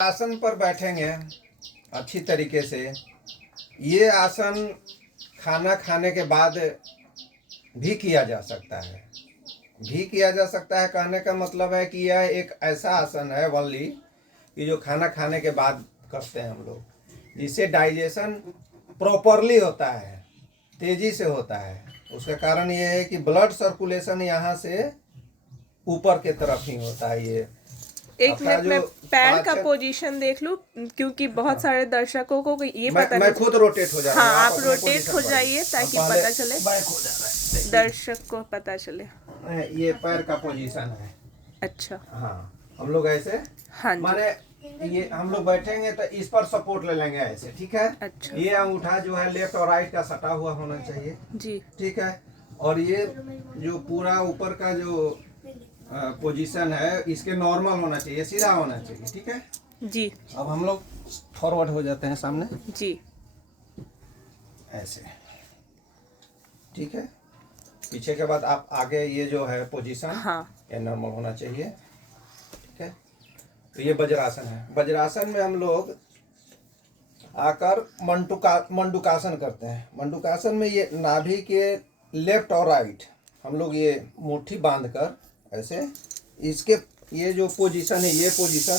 आसन पर बैठेंगे अच्छी तरीके से। ये आसन खाना खाने के बाद भी किया जा सकता है। कहने का मतलब है कि यह एक ऐसा आसन है वनली कि जो खाना खाने के बाद करते हैं हम लोग, जिससे डाइजेशन प्रॉपरली होता है, तेजी से होता है। उसका कारण ये है कि ब्लड सर्कुलेशन यहाँ से ऊपर के तरफ ही होता है। ये एक मिनट में पैर का पोजीशन देख लूं, क्योंकि बहुत सारे दर्शकों को ये पता मैं नहीं। खुद रोटेट हो जाऊंगा। हाँ, आप रोटेट हो जाइए ताकि पता चले, बैक हो जा रहा है, दर्शक को पता चले। ये पैर का पोजीशन है। अच्छा, हाँ, हम लोग ऐसे हाँ जी, माने ये हम लोग बैठेंगे तो इस पर सपोर्ट ले लेंगे ऐसे, ठीक है। अच्छा, ये अंगूठा जो है लेफ्ट और राइट का सटा हुआ होना चाहिए, जी, ठीक है। और ये जो पूरा ऊपर का जो पोजीशन है इसके नॉर्मल होना चाहिए, सीधा होना चाहिए, ठीक है जी, अब हम लोग फॉरवर्ड हो जाते हैं सामने जी, ऐसे, ठीक है। पीछे के बाद आप आगे ये जो है पोजीशन, हाँ, ये नॉर्मल होना चाहिए, ठीक है। तो ये वज्रासन है। वज्रासन में हम लोग आकर मंडूकासन करते हैं। मंडूकासन में ये नाभि के लेफ्ट और राइट हम लोग ये मुट्ठी बांधकर ऐसे, इसके ये जो पोजीशन है, ये पोजीशन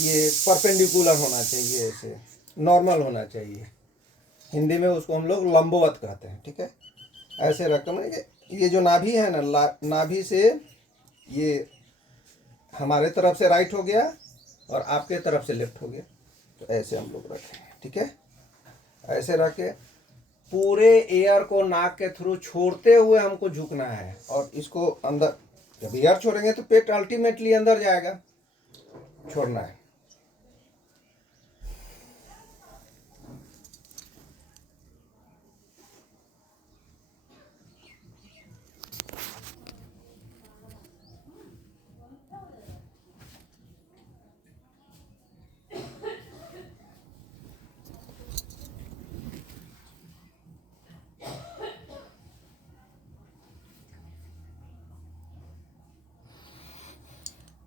ये परपेंडिकुलर होना चाहिए, ऐसे नॉर्मल होना चाहिए। हिंदी में उसको हम लोग लंबवत कहते हैं, ठीक है। ऐसे रकम ये जो नाभि है ना, नाभि से ये हमारे तरफ से राइट हो गया और आपके तरफ से लेफ्ट हो गया, तो ऐसे हम लोग रखेंगे, ठीक है। ऐसे रख के पूरे एयर को नाक के थ्रू छोड़ते हुए हमको झुकना है, और इसको अंदर, जब एयर छोड़ेंगे तो पेट अल्टीमेटली अंदर जाएगा, छोड़ना है।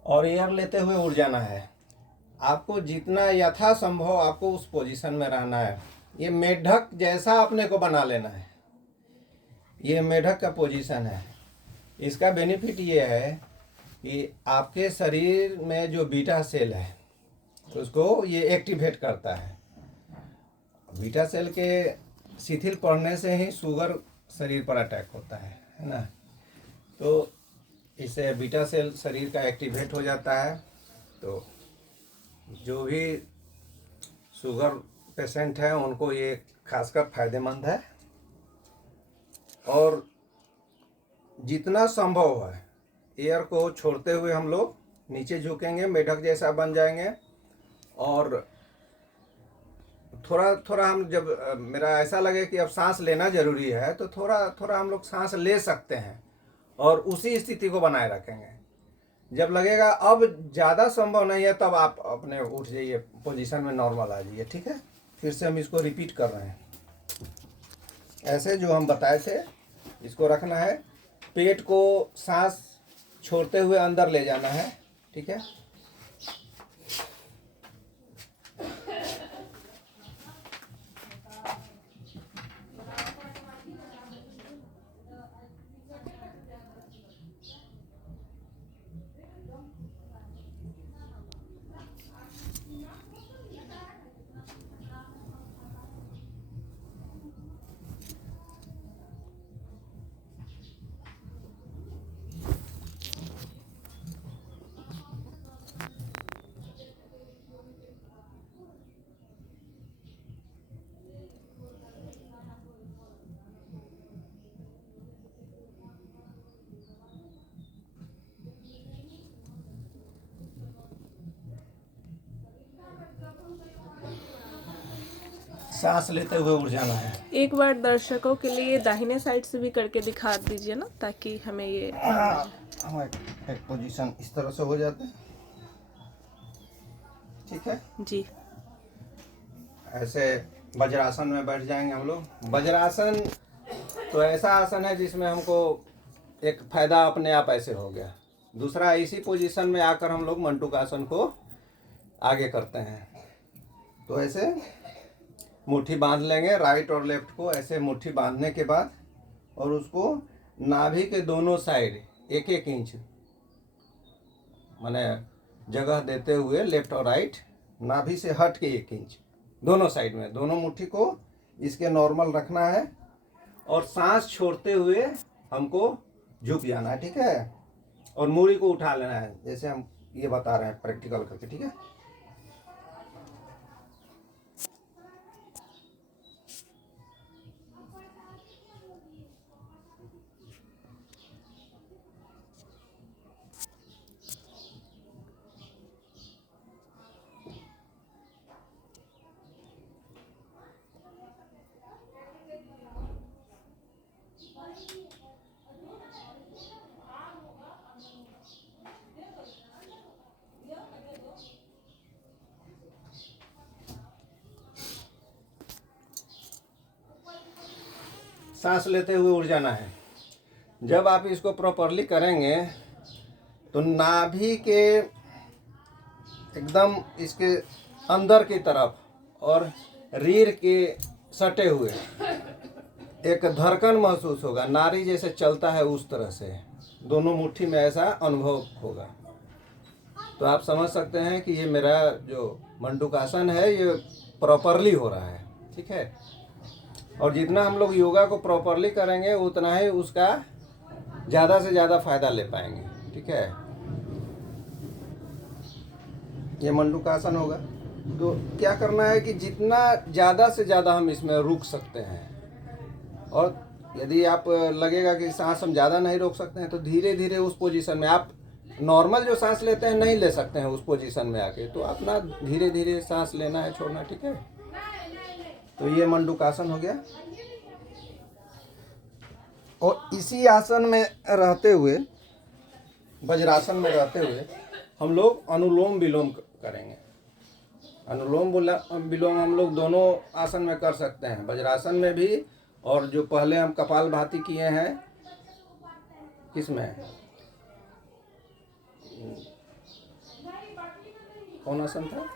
और एयर लेते हुए उड़ जाना है। आपको जितना यथासंभव आपको उस पोजीशन में रहना है। ये मेढक जैसा अपने को बना लेना है। ये मेढक का पोजीशन है। इसका बेनिफिट ये है कि आपके शरीर में जो बीटा सेल है उसको ये एक्टिवेट करता है। बीटा सेल के शिथिल पड़ने से ही शुगर शरीर पर अटैक होता है ना। तो इससे बीटा सेल शरीर का एक्टिवेट हो जाता है। तो जो भी शुगर पेशेंट है उनको ये खासकर फायदेमंद है। और जितना संभव है एयर को छोड़ते हुए हम लोग नीचे झुकेंगे, मेढक जैसा बन जाएंगे। और थोड़ा थोड़ा हम जब मेरा ऐसा लगे कि अब सांस लेना जरूरी है तो थोड़ा थोड़ा हम लोग सांस ले सकते हैं और उसी स्थिति को बनाए रखेंगे। जब लगेगा अब ज़्यादा संभव नहीं है तब आप अपने उठ जाइए, पोजीशन में नॉर्मल आ जाइए, ठीक है। फिर से हम इसको रिपीट कर रहे हैं। ऐसे जो हम बताए थे इसको रखना है। पेट को सांस छोड़ते हुए अंदर ले जाना है, ठीक है। सांस लेते हुए उड़ जाना है। एक बार दर्शकों के लिए दाहिने साइड से भी करके दिखा दीजिए ना, ताकि हमें ये हम एक पोजीशन इस तरह से हो जाते हैं, ठीक है जी। ऐसे वज्रासन में बैठ जाएंगे हम लोग। वज्रासन तो ऐसा आसन है जिसमें हमको एक फायदा अपने आप ऐसे हो गया। दूसरा, इसी पोजीशन में आकर हम लोग मंटूकासन को आगे करते हैं। तो ऐसे मुट्ठी बांध लेंगे, राइट और लेफ्ट को ऐसे मुट्ठी बांधने के बाद, और उसको नाभि के दोनों साइड 1-1 इंच माने जगह देते हुए, लेफ्ट और राइट नाभि से हट के 1 इंच दोनों साइड में, दोनों मुट्ठी को इसके नॉर्मल रखना है और सांस छोड़ते हुए हमको झुक जाना है, ठीक है। और मूरी को उठा लेना है, जैसे हम ये बता रहे हैं प्रैक्टिकल करके, ठीक है। सांस लेते हुए उड़ जाना है। जब आप इसको प्रॉपरली करेंगे तो नाभि के एकदम इसके अंदर की तरफ और रीढ़ के सटे हुए एक धड़कन महसूस होगा, नारी जैसे चलता है उस तरह से दोनों मुट्ठी में ऐसा अनुभव होगा। तो आप समझ सकते हैं कि ये मेरा जो मंडूकासन है ये प्रॉपरली हो रहा है, ठीक है। और जितना हम लोग योगा को प्रॉपरली करेंगे उतना ही उसका ज़्यादा से ज़्यादा फायदा ले पाएंगे, ठीक है। ये मंडूकासन होगा। तो क्या करना है कि जितना ज़्यादा से ज़्यादा हम इसमें रुक सकते हैं, और यदि आप लगेगा कि सांस हम ज़्यादा नहीं रोक सकते हैं तो धीरे धीरे उस पोजीशन में, आप नॉर्मल जो सांस लेते हैं नहीं ले सकते हैं उस पोजीशन में आके, तो अपना धीरे धीरे सांस लेना है, छोड़ना, ठीक है। तो ये मंडूकासन हो गया। और इसी आसन में रहते हुए, वज्रासन में रहते हुए हम लोग अनुलोम विलोम करेंगे। अनुलोम विलोम हम लोग दोनों आसन में कर सकते हैं, वज्रासन में भी, और जो पहले हम कपालभाति किए हैं किसमें, कौन आसन था?